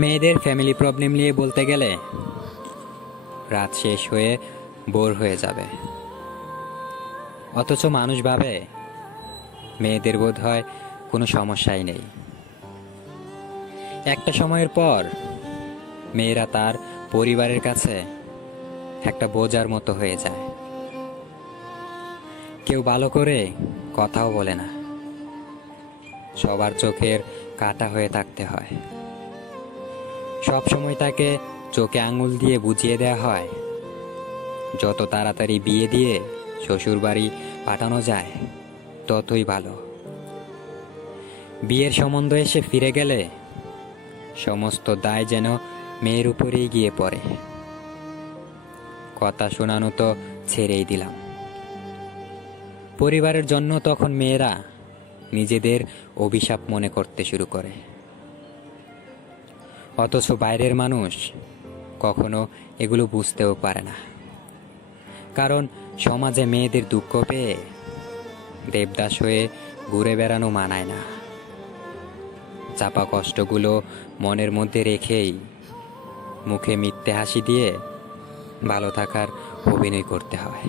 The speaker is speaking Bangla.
মেয়েদের ফ্যামিলি প্রবলেম নিয়ে বলতে গেলে রাত শেষ হয়ে বোর হয়ে যাবে। অথচ মানুষ ভাবে মেয়েদের বোধ হয় কোনো সমস্যাই নেই। একটা সময়ের পর মেয়েরা তার পরিবারের কাছে একটা বোঝার মতো হয়ে যায়। কেউ ভালো করে কথাও বলে না, সবার চোখের কাঁটা হয়ে থাকতে হয়। সব সময় তাকে চোখে আঙুল দিয়ে বুঝিয়ে দেওয়া হয় যত তাড়াতাড়ি বিয়ে দিয়ে শ্বশুর বাড়ি পাঠানো যায় ততই ভালো। বিয়ের সম্বন্ধ এসে ফিরে গেলে সমস্ত দায় যেন মেয়ের উপরেই গিয়ে পড়ে। কথা শোনানো তো ছেড়েই দিলাম, পরিবারের জন্য তখন মেয়েরা নিজেদের অভিশাপ মনে করতে শুরু করে। অথচ বাইরের মানুষ কখনো এগুলো বুঝতেও পারে না, কারণ সমাজে মেয়েদের দুঃখ পেয়ে দেবদাস হয়ে ঘুরে বেড়ানো মানায় না। চাপা কষ্টগুলো মনের মধ্যে রেখেই মুখে মিথ্যে হাসি দিয়ে ভালো থাকার অভিনয় করতে হয়।